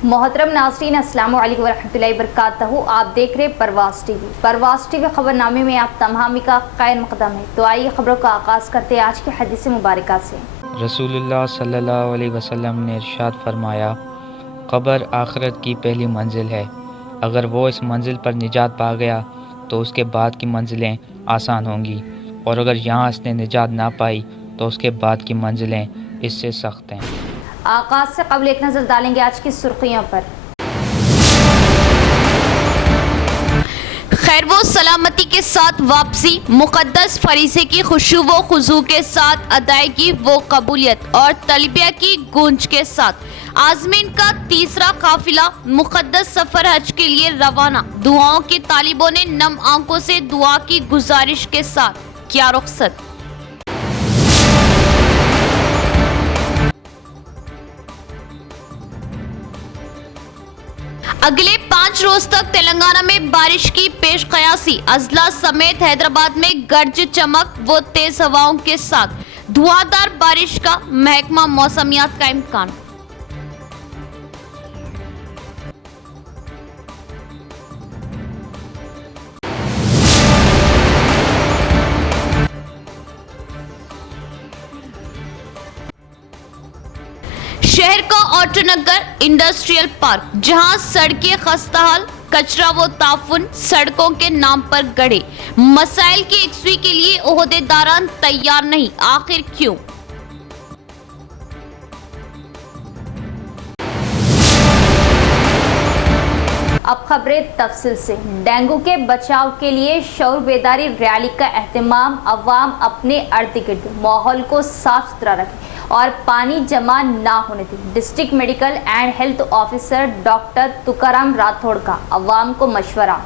मोहतरम नाज़रीन, अस्सलामु अलैकुम वरहमतुल्लाहि वबरकातुहू। आप देख रहे परवाज़ टीवी। परवाज़ टीवी खबरनामे में आप तमाम का खैर मक़दम है। तो आइए खबरों का आगाज़ करते हैं आज की हदीस मुबारका से। रसूलुल्लाह सल्लल्लाहु अलैहि वसल्लम ने इरशाद फरमाया, क़ब्र आखिरत की पहली मंजिल है। अगर वो इस मंजिल पर निजात पा गया तो उसके बाद की मंजिलें आसान होंगी, और अगर यहाँ इसने निजात ना पाई तो उसके बाद की मंजिलें इससे सख्त हैं। आगाज़ से कबल एक नज़र डालेंगे आज की सुर्खियों पर। खैर व सलामती के साथ वापसी, मुक़द्दस फरीज़े की खुशू व खुजू के साथ अदायगी व कबूलियत और तलबिया की गूंज के साथ आज़मीन का तीसरा काफिला मुक़द्दस सफ़र हज के लिए रवाना। दुआओं के तालिबों ने नम आंखों से दुआ की गुजारिश के साथ किया रुखसत। अगले 5 रोज तक तेलंगाना में बारिश की पेश कयासी। अजला समेत हैदराबाद में गर्ज चमक व तेज हवाओं के साथ धुआंधार बारिश का महकमा मौसमियात का इम्कान। शहर का ऑटोनगर इंडस्ट्रियल पार्क, जहां सड़कें खस्ताहाल, कचरा व ताफुन सड़कों के नाम पर गढ़े। मसाइल की यकसुई के लिए ओहदेदारान तैयार नहीं, आखिर क्यों? अब खबरें तफसील से। डेंगू के बचाव के लिए शऊर बेदारी रैली का एहतमाम। अवाम अपने अर्द गिर्द माहौल को साफ सुथरा रखें और पानी जमा ना होने दें। District medical and health officer doctor Tukaram Rathore का अवाम को मशवरा।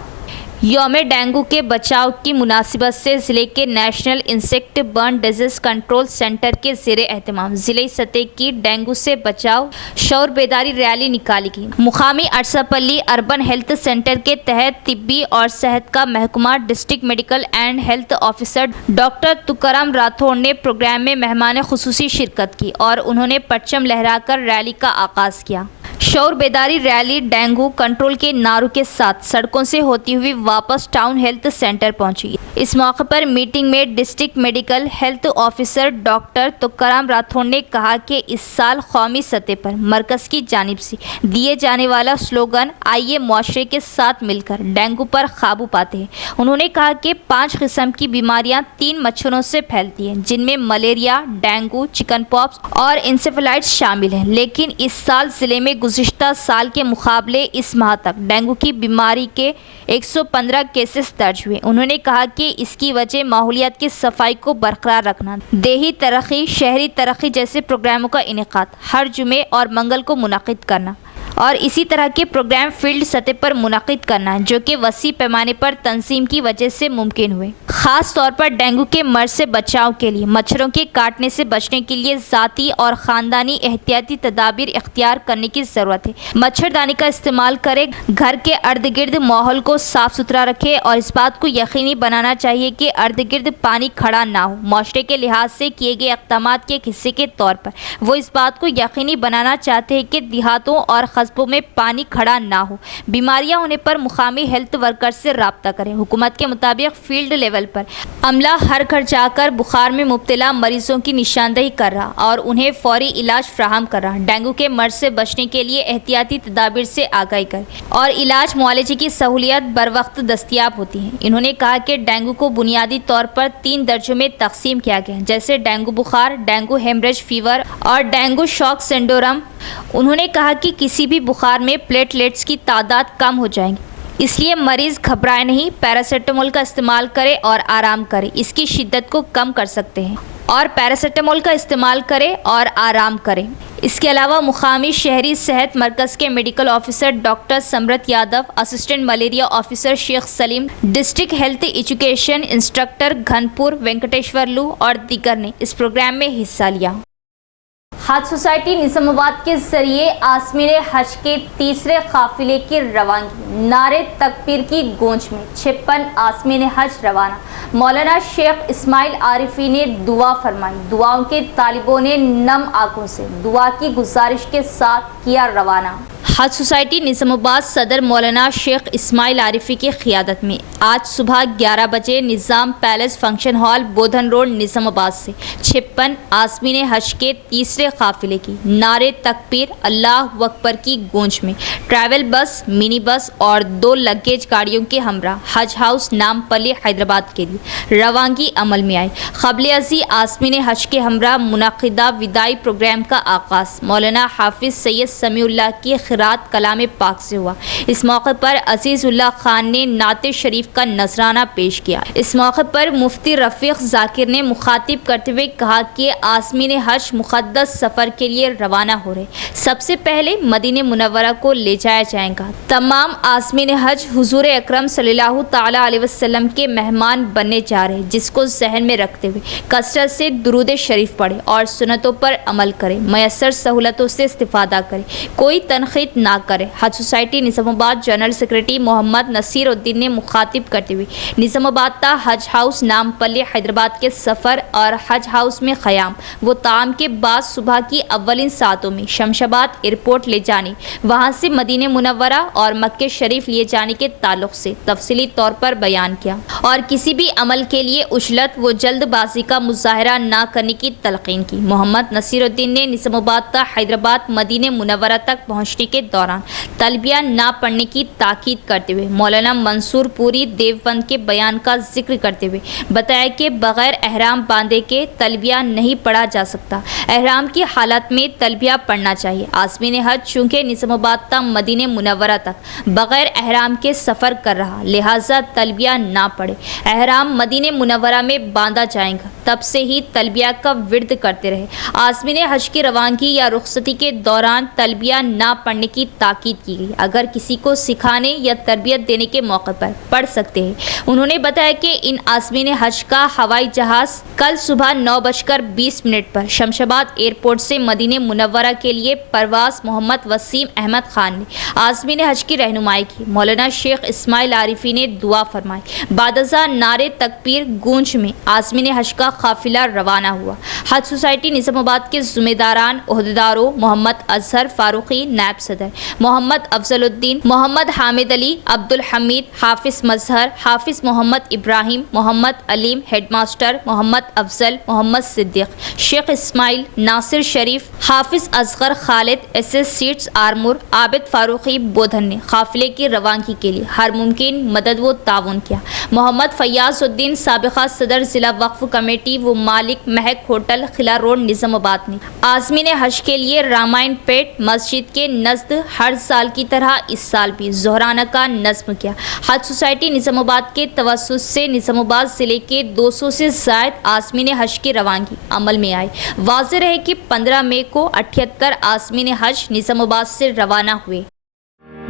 यौम डेंगू के बचाव की मुनासिबत से ज़िले के national insect burn disease control centre के ज़ेरे एहतमाम ज़िले सतह की डेंगू से बचाव शऊर बेदारी रैली निकाली गई। मुकामी अरसापल्ली अर्बन हेल्थ सेंटर के तहत तिब्बी और सेहत का महकमा district medical and health officer doctor Tukaram Rathore ने प्रोग्राम में मेहमान खुसूसी शिरकत की और उन्होंने परचम लहराकर रैली का आगाज़ किया। शऊर बेदारी रैली डेंगू कंट्रोल के नारों के साथ सड़कों से होती हुई वापस टाउन हेल्थ सेंटर पहुंची। इस मौके पर मीटिंग में district medical health officer doctor Tukaram Rathore ने कहा कि इस साल कौमी सतह पर मरकज़ की जानिब से दिए जाने वाला स्लोगन आइए मुआशरे के साथ मिलकर डेंगू पर काबू पाते हैं। उन्होंने कहा कि 5 किस्म की बीमारियां 3 मच्छरों से फैलती हैं, जिनमें मलेरिया, डेंगू, चिकन पॉक्स और इंसेफेलाइटिस शामिल हैं। लेकिन इस साल ज़िले में गुज़िश्ता साल के मुकाबले इस माह तक डेंगू की बीमारी के 115 केसेस दर्ज हुए। उन्होंने कहा कि इसकी वजह माहौलियात की सफाई को बरकरार रखना, देही तरक्की, शहरी तरक्की जैसे प्रोग्रामों का इनेकाद हर जुमे और मंगल को मुनाकिद करना और इसी तरह के प्रोग्राम फील्ड सतह पर मुनाकिद करना, जो कि वसी पैमाने पर तंजीम की वजह से मुमकिन हुए। ख़ास तौर पर डेंगू के मर्ज से बचाव के लिए मच्छरों के काटने से बचने के लिए ज़ाती और ख़ानदानी एहतियाती तदाबीर इख्तियार करने की ज़रूरत है। मच्छरदानी का इस्तेमाल करें, घर के अर्द गिर्द माहौल को साफ़ सुथरा रखें और इस बात को यकीनी बनाना चाहिए कि अर्द गिर्द पानी खड़ा ना हो। माशरे के लिहाज से किए गए इक़दाम के एक हिस्से के तौर पर वो इस बात को यकीनी बनाना चाहते हैं कि देहातों और कस्बों में पानी खड़ा ना हो। बीमारियां होने पर मुकामी हेल्थ वर्कर से राब्ता करें। हुकूमत के मुताबिक फील्ड लेवल पर अमला हर घर जाकर बुखार में मुब्तला मरीजों की निशानदेही कर रहा और उन्हें फौरी इलाज फ्राहम कर रहा। डेंगू के मर्ज से बचने के लिए एहतियाती तदाबीर से आगाही करें और इलाज मुआलजे की सहूलियत बर वक्त दस्तियाब होती है। इन्होंने कहा कि डेंगू को बुनियादी तौर पर 3 दर्जों में तकसीम किया गया, जैसे डेंगू बुखार, डेंगू हेमरेज फीवर और डेंगू शॉक सिंड्रोम। उन्होंने कहा कि किसी भी बुखार में प्लेटलेट्स की तादाद कम हो जाएंगी, इसलिए मरीज़ घबराए नहीं, पैरासीटामोल का इस्तेमाल करें और आराम करें, इसकी शिद्दत को कम कर सकते हैं और पैरासीटामोल का इस्तेमाल करें और आराम करें। इसके अलावा मुकामी शहरी सेहत मरकज़ के medical officer doctor Samrat Yadav, assistant malaria officer Sheikh Salim, district health education instructor Ghanpur Venkateswarlu और दीगर ने इस प्रोग्राम में हिस्सा लिया। हज सोसाइटी निज़ामाबाद के जरिए आज़मीन हज के तीसरे काफिले की रवानगी। नारे तकबीर की गूंज में 56 आज़मीन हज रवाना। मौलाना शेख इस्माइल आरिफी ने दुआ फरमाई। दुआओं के तालिबों ने नम आंखों से दुआ की गुजारिश के साथ किया रवाना। हज सोसाइटी निज़ामाबाद सदर मौलाना शेख इस्माइल आरिफी की क़ियादत में आज सुबह 11 बजे निज़ाम पैलेस फंक्शन हॉल बोधन रोड निज़ामाबाद से 56 आज़मीन हज के तीसरे काफिले की नारे तकबीर अल्लाह अकबर की गूंज में ट्रैवल बस, मिनी बस और 2 लगेज गाड़ियों के हमरा हज हाउस नामपल्ली हैदराबाद के लिए रवानगी अमल में आई। क़ब्ल अज़ी आज़मीन हज के हमरा मुनाकिदा विदाई प्रोग्राम का आगाज़ मौलाना हाफिज़ सैयद समीउल्लाह की खिरात कलाम पाक से हुआ। इस मौके पर अजीज़ुल्लाह खान ने नाते शरीफ का नजराना पेश किया। इस मौके पर मुफ्ती रफ़ीक ज़ाकिर ने मुखातिब करते हुए कहा कि आज़मीन हज मुक़द्दस सफ़र के लिए रवाना हो रहे, सबसे पहले मदीने मुनव्वरा को ले जाया जाएगा। तमाम आज़मीन हज हुजूर अकरम सल्लल्लाहु ताला अलैहि वसल्लम के मेहमान बनने जा रहे, जिसको जहन में रखते हुए कसरत से दुरूद शरीफ पढ़े और सुन्नतों पर अमल करें, मयसर सहूलतों से इस्तिफादा करें, कोई तनखीद ना करे। Haj society Nizamabad general secretary Mohammed Naseer uddin ने मुखातिब करते हुए निज़ामाबाद ता हज हाउस नामपल्ली हैदराबाद के सफ़र और हज हाउस में क़याम व ताम के बाद सुबह की अव्वलिन सातों में शमशाबाद एयरपोर्ट ले जाने, वहाँ से मदीने मुनव्वरा और मक्के शरीफ लिए जाने के ताल्लुक़ से तफसीली तौर पर बयान किया और किसी भी अमल के लिए उजलत व जल्दबाजी का मुजाहरा ना करने की तलकीन की। मोहम्मद नसीर उद्दीन ने निज़ामाबाद ता हैदराबाद मदीने मुनव्वरा तक पहुँचने के दौरान तलबिया ना पढ़ने की ताकीद करते हुए मौलाना मंसूर पूरी देवबंद के बयान का जिक्र करते हुए बताया कि बग़ैर एहराम बांधे के तलबिया नहीं पढ़ा जा सकता, एहराम की हालत में तलबिया पढ़ना चाहिए। आज़मीन हज चूँकि निज़ामाबाद तक मदीने मुनव्वरा तक बग़ैर एहराम के सफ़र कर रहा, लिहाजा तलबिया ना पढ़े। एहराम मदीने मुनव्वरा में बांधा जाएगा, तब से ही तलबिया का विर्द करते रहे। आज़मीन हज की रवानगी या रुखसती के दौरान तलबिया ना पढ़ने की ताकीद की गई। अगर किसी को सिखाने या तरबियत देने के मौके पर पढ़ सकते हैं। उन्होंने बताया कि इन आज़मीन हज का हवाई जहाज़ कल सुबह 9:20 पर शमशाबाद एयरपोर्ट से मदीने मुनव्वरा के लिए परवाज़ मोहम्मद वसीम अहमद खान ने आज़मीन हज की रहनुमाई की। मौलाना शेख इस्माइल आरिफी ने दुआ फरमाई। बादज़ा नारे तकबीर गूंज में आज़मीन हज का काफिला रवाना हुआ। हज सोसाइटी निज़ामाबाद के ज़िम्मेदारान ओहदेदारों मोहम्मद अजहर फारूकी नायब सदर, मोहम्मद अफजलुद्दीन, मोहम्मद हामिद अली, अब्दुल हमीद, हाफिज़ मजहर, हाफिज़ मोहम्मद इब्राहिम, मोहम्मद अलीम हेडमास्टर, मोहम्मद अफजल, मोहम्मद सिद्दीक, शेख इस्माइल, नासिर शरीफ, हाफिज़ असगर खालिद, SS सीट्स आरमूर, आबिद फारूकी बोधन ने काफिले की रवानगी के लिए हर मुमकिन मदद व ताउन किया। मोहम्मद फयाज़ुद्दीन साबिक़ा सदर ज़िला वक्फ कमेटी व मालिक महक होटल खिला रोड निज़ामाबाद ने आज़मीन हज के लिए रामायण पेट मस्जिद के नज़द हर साल की तरह इस साल भी ज़ोहराना का नज़्म किया। हज सोसाइटी निज़ामाबाद के तवस्सुस से निज़ामाबाद ज़िले के 200 से ज़ायद आज़मीन हज की रवानगी अमल में आई। वाज़ेह रहे कि 15 मई को 78 आज़मीन हज निज़ामाबाद से रवाना हुए।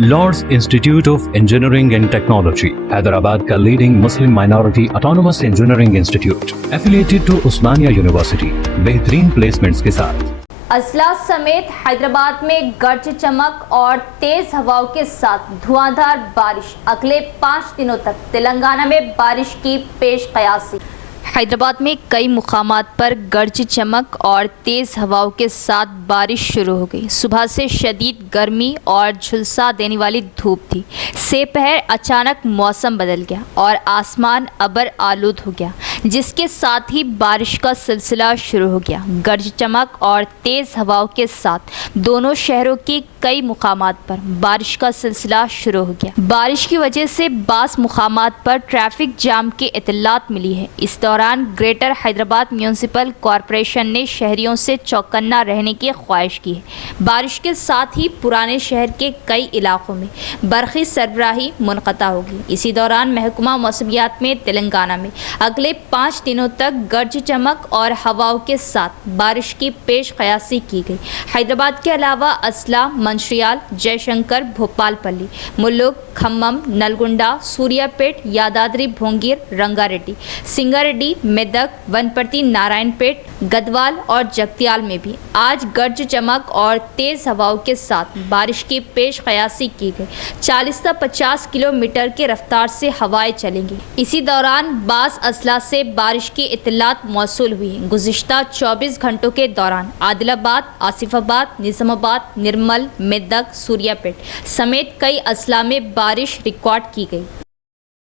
Lord's Institute of Engineering and Technology, Hyderabad का leading Muslim minority autonomous engineering institute, affiliated to Osmania university, बेहतरीन प्लेसमेंट्स के साथ। अजला समेत हैदराबाद में गर्ज चमक और तेज हवाओं के साथ धुआंधार बारिश। अगले 5 दिनों तक तेलंगाना में बारिश की पेश कयासी। हैदराबाद में कई मुकामात पर गर्ज चमक और तेज़ हवाओं के साथ बारिश शुरू हो गई। सुबह से शदीद गर्मी और झुलसा देने वाली धूप थी। सेपहर अचानक मौसम बदल गया और आसमान अबर आलूद हो गया, जिसके साथ ही बारिश का सिलसिला शुरू हो गया। गर्ज चमक और तेज़ हवाओं के साथ दोनों शहरों के कई मुकामात पर बारिश का सिलसिला शुरू हो गया। बारिश की वजह से बास मुकामात पर ट्रैफिक जाम की इत्तलात मिली है। इस दौरान ग्रेटर हैदराबाद म्यूनिसिपल कॉरपोरेशन ने शहरियों से चौकन्ना रहने की ख्वाहिश की है। बारिश के साथ ही पुराने शहर के कई इलाकों में बरक़ी सरबराही मुनक़ता होगी। इसी दौरान महकमा मौसमियात में तेलंगाना में अगले 5 दिनों तक गर्ज चमक और हवाओं के साथ बारिश की पेश कयासी की गई। हैदराबाद के अलावा असला, मंचिर्याल, जयशंकर, भोपालपल्ली, मुल्लुग, खम्मम, नलगुंडा, सूर्यापेट, यादाद्री भोंगीर, रंगारेड्डी, सिंगारेड्डी, रायबरेली, मेदक, वनपर्ती, नारायणपेट, गदवाल और जगतियाल में भी आज गर्ज चमक और तेज हवाओं के साथ बारिश की पेश कयासी की गई। 40 से 50 किलोमीटर की रफ्तार से हवाएं चलेंगी। इसी दौरान बास असला से बारिश की इत्तलात मौसूल हुई। गुज़िश्ता 24 घंटों के दौरान आदिलाबाद, आसिफाबाद, निज़ामाबाद, निर्मल, मेदक, सूर्यापेट समेत कई अजला में बारिश रिकॉर्ड की गई।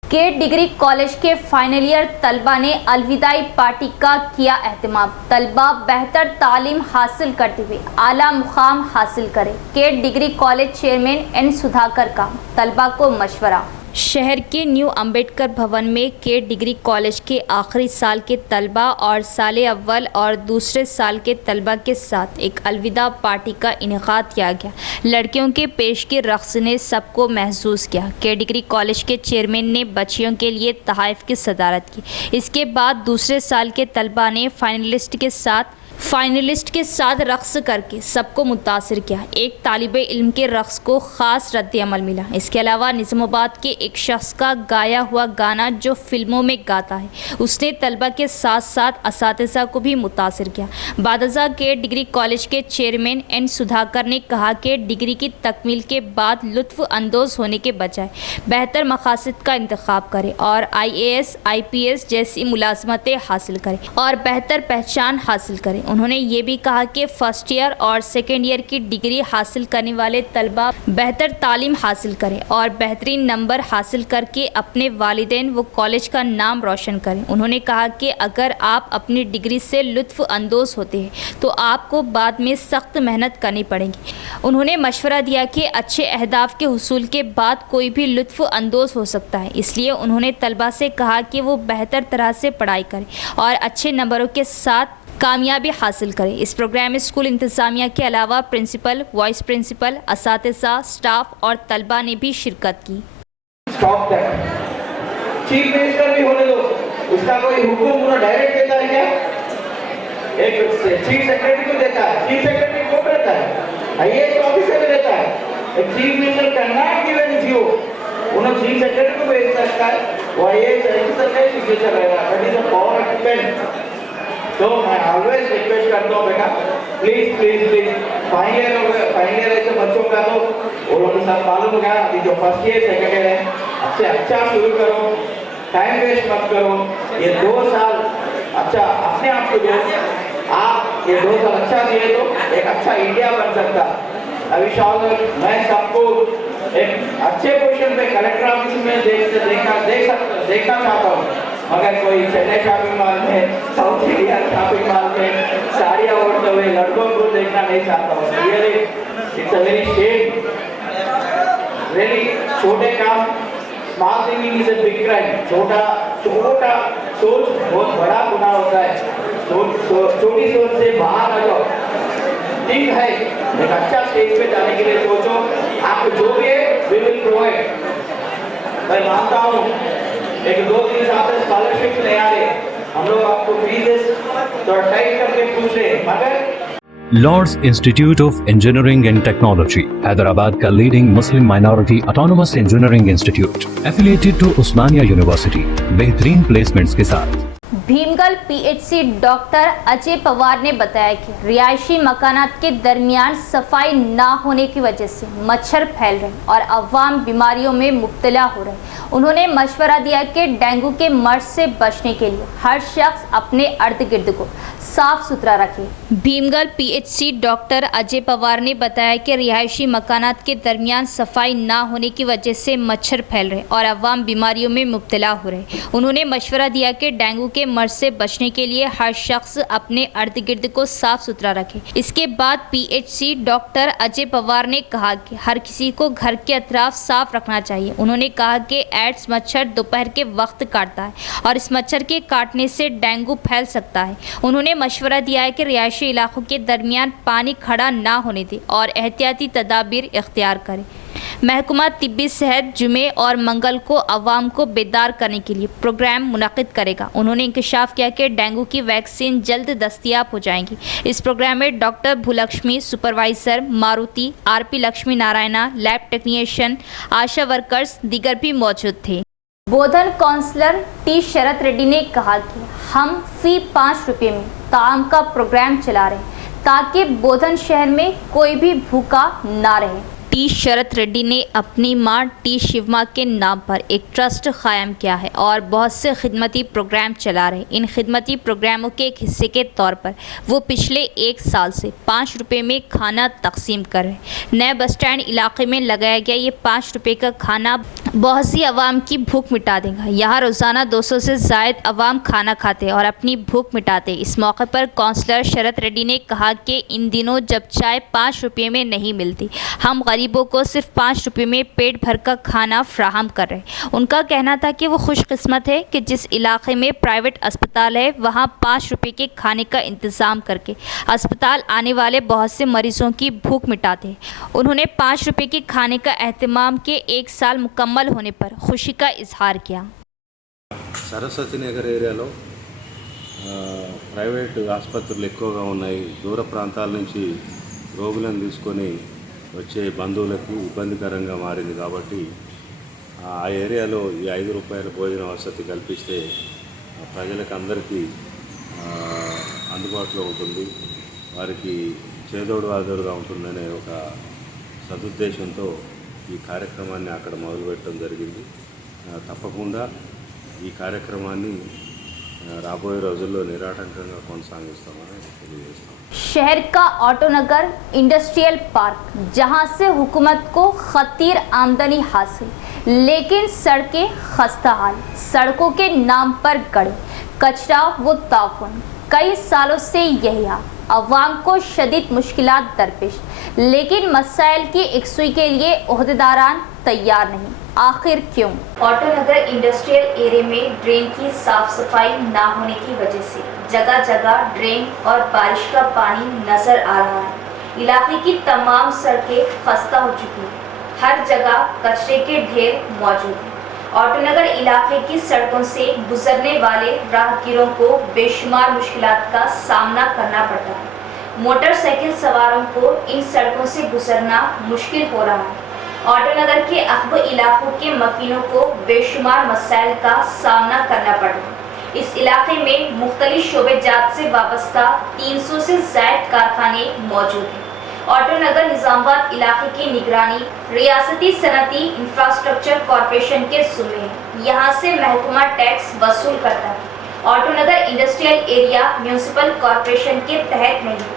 केट डिग्री कॉलेज के फाइनल ईयर तलबा ने अलविदाई पार्टी का किया एहतमाम। तलबा बेहतर तालीम हासिल करते हुए आला मुकाम हासिल करें। केट degree college chairman N Sudhakar का तलबा को मशवरा। शहर के न्यू अंबेडकर भवन में केट डिग्री कॉलेज के आखिरी साल के तलबा और साले अव्वल और दूसरे साल के तलबा के साथ एक अलविदा पार्टी का इनेकाद किया गया। लड़कियों के पेश के रक़्स ने सबको महसूस किया। केट डिग्री कॉलेज के चेयरमैन ने बच्चियों के लिए तहाइफ की सदारत की। इसके बाद दूसरे साल के तलबा ने फाइनलिस्ट के साथ रक़्स करके सबको मुतासिर किया। एक तालिबे इल्म के रक़्स को ख़ास रद्द अमल मिला। इसके अलावा निज़ामाबाद के एक शख्स का गाया हुआ गाना जो फिल्मों में गाता है, उसने तलबा के साथ साथ असातिज़ा को भी मुतासिर किया। बादशाह के डिग्री कॉलेज के चेयरमैन एन सुधाकर ने कहा कि डिग्री की तकमील के बाद लुत्फ़ अंदोज़ होने के बजाय बेहतर मकासद का इंतखाब करें और IAS, IPS जैसी मुलाजमतें हासिल करें और बेहतर पहचान हासिल करें। उन्होंने ये भी कहा कि फर्स्ट ईयर और सेकेंड ईयर की डिग्री हासिल करने वाले तलबा बेहतर तालीम हासिल करें और बेहतरीन नंबर हासिल करके अपने वालिदैन व कॉलेज का नाम रोशन करें। उन्होंने कहा कि अगर आप अपनी डिग्री से लुत्फ़ अंदोज़ होते हैं तो आपको बाद में सख्त मेहनत करनी पड़ेगी। उन्होंने मशवरा दिया कि अच्छे अहदाफ के हुसूल के बाद कोई भी लुत्फ़ अंदोज़ हो सकता है, इसलिए उन्होंने तलबा से कहा कि वो बेहतर तरह से पढ़ाई करें और अच्छे नंबरों के साथ कामयाबी हासिल करें। इस प्रोग्राम में स्कूल इंतज़ामिया के अलावा प्रिंसिपल, वाइस प्रिंसिपल, असातिज़ा, स्टाफ और तलबा ने भी शिरकत की। Stop that. चीफ मिनिस्टर भी होने दो, उसका कोई हुक्म पूरा डायरेक्ट देता है क्या? एक चीफ सेक्रेटरी को देता है, चीफ सेक्रेटरी को देता है, IAS ऑफिसर भी देता है। एक चीफ मिनिस्टर करना है कि वह जीओ उन्हें चीफ सेक्रेटरी को भेज सकता है, वो IAS ऑफिसर का सिग्नेचर रहेगा। That is the power of pen. तो मैं ऑलवेज रिक्वेस्ट करता हूँ बेटा, please please please final year ऐसे बच्चों का तो वो लोग सब मालूम होगा। अभी जो फर्स्ट ईयर सेकेंड ईयर है, अच्छे अच्छा शुरू करो, टाइम वेस्ट मत करो। ये 2 साल अच्छा अपने आप को दो। आप ये 2 साल अच्छा दिए तो एक अच्छा इंडिया बन सकता। अभी मैं सबको एक अच्छे पोजीशन पे कलेक्टर ऑफिस में देखना चाहता हूँ। मगर कोई चेन्नई शॉपिंग मॉल में, साउथ इंडिया शॉपिंग मॉल में साड़ियाँ ओढ़ते हुए लड़कों को देखना नहीं चाहता हूँ। Really it's a very shame. Really छोटे काम, small thinking is a big crime. छोटा सोच बहुत बड़ा गुनाह होता है। छोटी सोच से बाहर आ जाओ। ठीक है, एक अच्छा स्टेज पे जाने के लिए सोचो। आपको जो भी है वी विल प्रोवाइड। मैं मानता हूँ एक 2-3 साल से स्कॉलरशिप नहीं आ रहे, हम लोग आपको फीस तो टाइट करके पूछ रहे हैं, मगर Lords Institute of Engineering and Technology, Hyderabad का leading Muslim minority autonomous engineering institute, affiliated to Osmania university, बेहतरीन प्लेसमेंट्स के साथ। भीमगल PHC डॉक्टर अजय पवार ने बताया कि रिहायशी मकानात के दरमियान सफाई ना होने की वजह से मच्छर फैल रहे और अवाम बीमारियों में मुब्तला हो रहे। उन्होंने मशवरा दिया कि डेंगू के मर्ज से बचने के लिए हर शख्स अपने अर्द गिर्द को साफ सुथरा रखे। भीमगल PHC डॉक्टर अजय पवार ने बताया कि रिहायशी मकानात के दरमियान सफाई ना होने की वजह से मच्छर फैल रहे और अवाम बीमारियों में मुब्तला हो रहे। उन्होंने मशवरा दिया कि डेंगू के मर्ज से बचने के लिए हर शख्स अपने अर्द गिर्द को साफ सुथरा रखे। इसके बाद PHC डॉक्टर अजय पवार ने कहा कि हर किसी को घर के अतराफ साफ रखना चाहिए। उन्होंने कहा कि एड्स मच्छर दोपहर के वक्त काटता है और इस मच्छर के काटने से डेंगू फैल सकता है। उन्होंने मशवरा दिया है कि रिहायशी इलाकों के दरमियान पानी खड़ा ना होने दें और एहतियाती तदाबीर इख्तियार करें। महकमा तिब्बी सेहत जुमे और मंगल को अवाम को बेदार करने के लिए प्रोग्राम मुनक़िद करेगा। उन्होंने इंकशाफ किया कि डेंगू की वैक्सीन जल्द दस्तयाब हो जाएंगी। इस प्रोग्राम में doctor Bhulakshmi, supervisor Maruti, RP Lakshmi Narayana, lab technician, ASHA workers दीगर भी मौजूद थे। बोधन काउंसलर टी शरत रेड्डी ने कहा कि हम फी 5 रुपये में ताम का प्रोग्राम चला रहे हैं ताकि बोधन शहर में कोई भी भूखा ना रहे। टी शरत रेड्डी ने अपनी मां टी शिवमा के नाम पर एक ट्रस्ट कायम किया है और बहुत से खिदमती प्रोग्राम चला रहे। इन खिदमती प्रोग्रामों के एक हिस्से के तौर पर वो पिछले 1 साल से 5 रुपये में खाना तकसीम कर रहे। नए बस स्टैंड इलाके में लगाया गया ये 5 रुपये का खाना बहुत सी आवाम की भूख मिटा देगा। यहाँ रोज़ाना 200 से ज़ायद आवाम खाना खाते और अपनी भूख मिटाते। इस मौके पर काउंसलर शरत रेड्डी ने कहा कि इन दिनों जब चाय 5 रुपये में नहीं मिलती, हम गरीबों को सिर्फ 5 रुपये में पेट भर का खाना फ्राहम कर रहे। उनका कहना था कि वो खुशकिस्मत है कि जिस इलाके में प्राइवेट अस्पताल है वहाँ 5 रुपये के खाने का इंतज़ाम करके अस्पताल आने वाले बहुत से मरीजों की भूख मिटाते हैं। उन्होंने 5 रुपये के खाने का एहतमाम के 1 साल मुकम्मल होने पर खुशी का इजहार किया। సరస్వతి నగర్ ఏరియాలో ప్రైవేట్ ఆసుపత్రులు ఎక్కువగా ఉన్నాయి. దూర ప్రాంతాల నుంచి రోగులను తీసుకొని వచ్చే బంధువులకు ఇబ్బందికరంగా మారింది. కాబట్టి ఆ ఏరియాలో ఈ 5 రూపాయల భోజన వసతి కల్పిస్తే ప్రజలకు అందరికీ అందుబాటులో ఉంటుంది, వారికి చేదోడు వాదోడుగా ఉంటుందనే ఒక సదుద్దేశంతో ఈ కార్యక్రమాన్ని అక్కడ మొదలుపెట్టడం జరిగింది. తప్పకుండా ఈ కార్యక్రమాన్ని రాబోయే రోజుల్లో నిరాటంకంగా కొనసాగిస్తామని తెలియజేస్తాం. शहर का ऑटो नगर इंडस्ट्रियल पार्क, जहां से हुकूमत को खतीर आमदनी हासिल, लेकिन सड़कें खस्ता हाल, सड़कों के नाम पर गड़े, कचरा व ताफुन, कई सालों से यही हाल, अवाम को शदीद मुश्किलात दरपेश, लेकिन मसाइल की इकसूई के लिए ओहदेदारान तैयार नहीं। आखिर क्यों? ऑटो नगर इंडस्ट्रियल एरिया में ड्रेन की साफ सफाई ना होने की वजह से जगह जगह ड्रेन और बारिश का पानी नजर आ रहा है। इलाके की तमाम सड़कें खस्ता हो चुकी हैं, हर जगह कचरे के ढेर मौजूद हैं। ऑटो नगर इलाके की सड़कों से गुजरने वाले राहगीरों को बेशुमार मुश्किलात का सामना करना पड़ता है। मोटरसाइकिल सवारों को इन सड़कों से गुजरना मुश्किल हो रहा है। ऑटो नगर के अहब इलाकों के मकीनों को बेशुमार मसाइल का सामना करना पड़ रहा है। इस इलाके में मुख्तलिफ शोबे जात से वाबस्ता 300 से ज़ायद कारखाने मौजूद हैं। ऑटो नगर निजामाबाद इलाके की निगरानी रियासती सनती इंफ्रास्ट्रक्चर कॉरपोरेशन के ज़िम्मे है। यहाँ से महकमा टैक्स वसूल करता है। ऑटो नगर इंडस्ट्रियल एरिया म्यूनसिपल कॉरपोरेशन के तहत नहीं,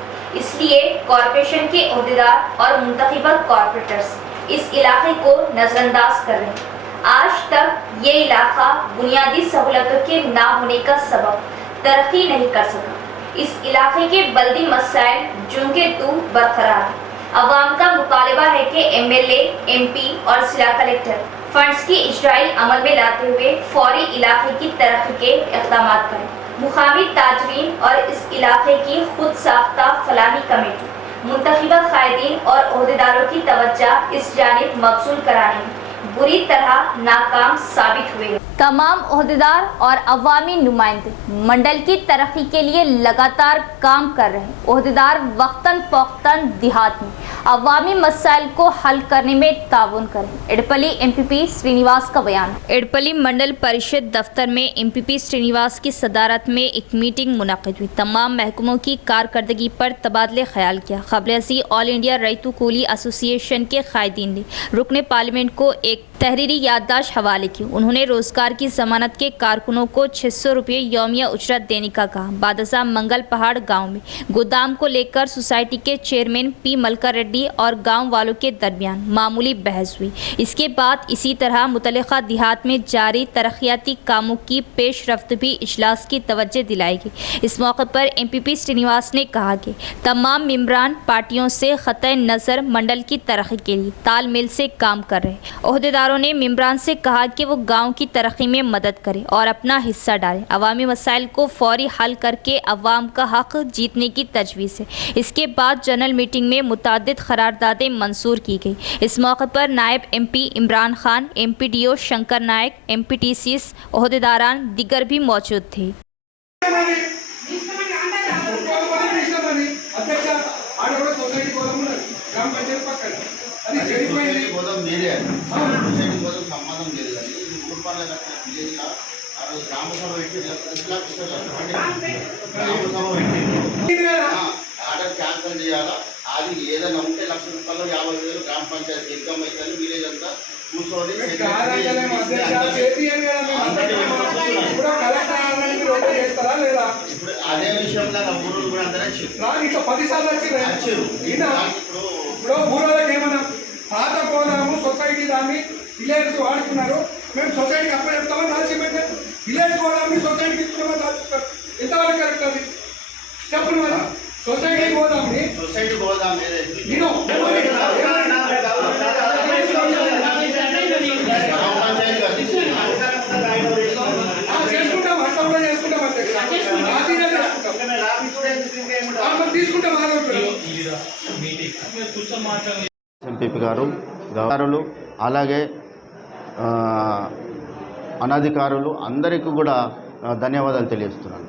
इसलिए कॉरपोरेशन के ओहदेदार और मुंतखबा कॉरपोरेटर्स इस इलाके को नज़रअंदाज कर रहे हैं। आज तक ये इलाका बुनियादी सहूलतों के ना होने का सबब तरक्की नहीं कर सका। इस इलाके के बल्दी मसाइल जूं के तू बरकरार है। अवाम का मुतालबा है कि एमएलए, एमपी और जिला कलेक्टर फंड्स की इजराई अमल में लाते हुए फौरी इलाके की तरक्की के इक़दाम करें। मुकामी ताजरीन और इस इलाके की खुद साख्ता फलाही कमेटी मुंतखबा कायदीन और ओहदेदारों की तवज्जो इस जानिब मबसूल कराने में बुरी तरह नाकाम साबित हुए। तमाम ओहदेदार और अवामी नुमाइंदे मंडल की तरक्की के लिए लगातार काम कर रहे हैं। ओहदेदार वक्तन फ़ौक्तन देहात में अवामी मसाइल को हल करने में ताउन करें। एडपल्ली एमपीपी श्रीनिवास का बयान। एडपल्ली मंडल परिषद दफ्तर में एमपीपी श्रीनिवास की सदारत में एक मीटिंग मुनक़िद हुई। तमाम महकमों की कारकर्दगी पर तबादले ख्याल किया। क़ब्ल all India Rythu coolie association के कायदीन ने रुकने पार्लियामेंट को एक तहरीरी याददाश्त हवाले की। उन्होंने रोजगार की जमानत के कारकुनों को 600 रुपये यौमिया उजरत देने का कहा। बादशाह मंगल पहाड़ गांव में गोदाम को लेकर सोसाइटी के चेयरमैन पी मलका रेड्डी और गांव वालों के दरमियान मामूली बहस हुई। इसके बाद इसी तरह मुतल्लिका देहात में जारी तरक्याती कामों की पेशरफ्त भी इजलास की तवज्जो दिलाई गई। इस मौके पर एमपीपी श्रीनिवास ने कहा कि तमाम मेंबरान पार्टियों से ख़त नज़र मंडल की तरक्की के लिए तालमेल से काम कर रहे। ओहदेदारों ने मेंबरान से कहा कि वो गाँव की तरक्की में मदद करें और अपना हिस्सा डालें। अवामी मसाइल को फौरी हल करके अवाम का हक जीतने की तजवीज़ है। इसके बाद जनरल मीटिंग में मुतादिद करारदादें मंजूर की गई। इस मौके पर नायब एमपी इमरान खान, एमपीडीओ शंकर नायक, एमपीटीसीएस ओहदेदारान दिगर भी मौजूद थे। సొసైటీ కోసం మీరే సొసైటీ కోసం సంబంధం లేదు కానీ రూపాయల కట్టిన విలేజ్లో ఆ రోజు గ్రామ సభ పెట్టి గ్రామ సభ పెట్టి ఆర్డర్ క్యాన్సిల్ చేయాలా, అది ఏదైనా ఉంటే ₹1,00,000 50,000 గ్రామ పంచాయతీ ఇన్కమ్ అయితే విలేజ్ అంతా కూర్చొని ఇప్పుడు అదే విషయంలో ఊరు కూడా అందరూ ఇప్పుడు ఊరోళ్ళకి ఏమన్నా పాత పోదాము సొసైటీ దాన్ని విలేజ్ వాడుకున్నారు, మేము సొసైటీకి అప్పుడు చెప్తామని రాసిపోయింది. విలేజ్ పోదాము సొసైటీకి ఇస్తున్నామని రాసిస్తారు. ఎంతవరకు కరెక్ట్ అది చెప్పండి కదా. సొసైటీ పోదామని సొసైటీ పోదాం నేను చేసుకుంటాం, అట్లా కూడా చేసుకుంటాం. అంతే తీసుకుంటాం. ఎంపీపీ గారు, గవర్నర్లు, అలాగే అనధికారులు అందరికీ కూడా ధన్యవాదాలు తెలియజేస్తున్నాను.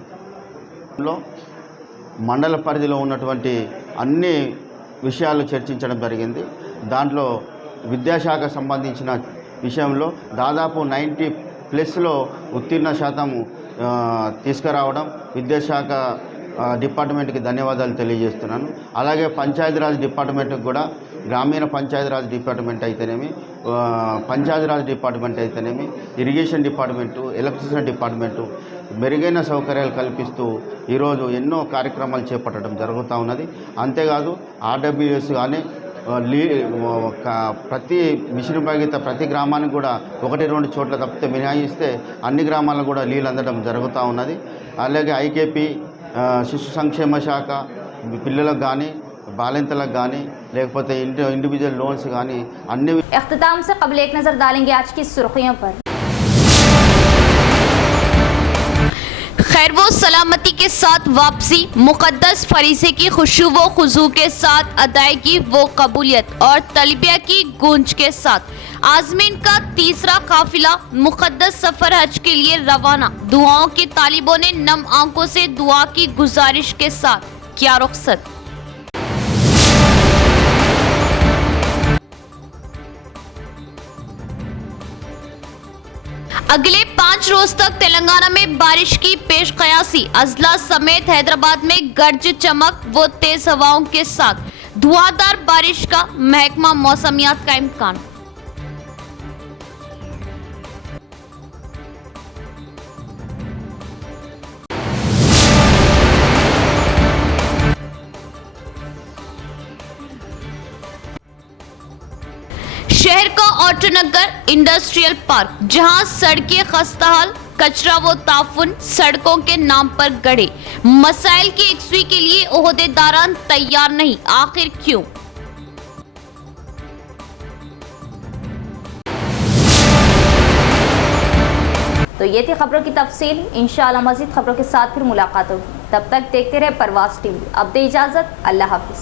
మండల పరిధిలో ఉన్నటువంటి అన్ని విషయాలు చర్చించడం జరిగింది. దాంట్లో విద్యాశాఖ సంబంధించిన విషయంలో దాదాపు 90+లో ఉత్తీర్ణ శాతం తీసుకురావడం విద్యాశాఖ డిపార్ట్మెంట్కి ధన్యవాదాలు తెలియజేస్తున్నాను. అలాగే పంచాయతీరాజ్ డిపార్ట్మెంట్కి కూడా, గ్రామీణ పంచాయతీరాజ్ డిపార్ట్మెంట్ అయితేనేమి, పంచాయతీరాజ్ డిపార్ట్మెంట్ అయితేనేమి, ఇరిగేషన్ డిపార్ట్మెంటు, ఎలక్ట్రిసిటీ డిపార్ట్మెంటు మెరుగైన సౌకర్యాలు కల్పిస్తూ ఈరోజు ఎన్నో కార్యక్రమాలు చేపట్టడం జరుగుతూ ఉన్నది. అంతేకాదు ఆర్డబ్ల్యూఎస్ కానీ ప్రతి మిషన్ భగీత ప్రతి గ్రామానికి కూడా 1-2 చోట్ల తప్పితే మినహాయిస్తే అన్ని గ్రామాలకు కూడా నీళ్ళు అందడం జరుగుతూ ఉన్నది. అలాగే ఐకేపీ, శిశు సంక్షేమ శాఖ పిల్లలకు కానీ బాలింతలకు కానీ లేకపోతే ఇండివిజువల్ లోన్స్ కానీ అన్ని. इख्तिताम से कबल एक नज़र डालेंगे आज की सुर्खियों पर। खैर वो सलामती के साथ वापसी, मुकद्दस फरीसे की खुशू व खुजू के साथ अदायगी वो कबूलियत और तलबिया की गूंज के साथ आजमीन का तीसरा काफिला मुकद्दस सफर हज के लिए रवाना। दुआओं के तालिबों ने नम आंखों से दुआ की गुजारिश के साथ किया रुखसत। अगले 5 रोज तक तेलंगाना में बारिश की पेश कयासी। अजला समेत हैदराबाद में गर्ज चमक व तेज हवाओं के साथ धुआंधार बारिश का महकमा मौसमियात का इम्कान। शहर का ऑटोनगर इंडस्ट्रियल पार्क, जहां सड़कें खस्ताहाल, कचरा व ताफुन सड़कों के नाम पर गड़े। मसाइल की यकसुई के लिए ओहदेदारान तैयार नहीं, आखिर क्यों? तो ये थी खबरों की तफसील। इंशाअल्लाह मज़ीद खबरों के साथ फिर मुलाकात होगी। तब तक देखते रहे परवाज़ टीवी। अब दे इजाज़त, अल्लाह हाफिज़।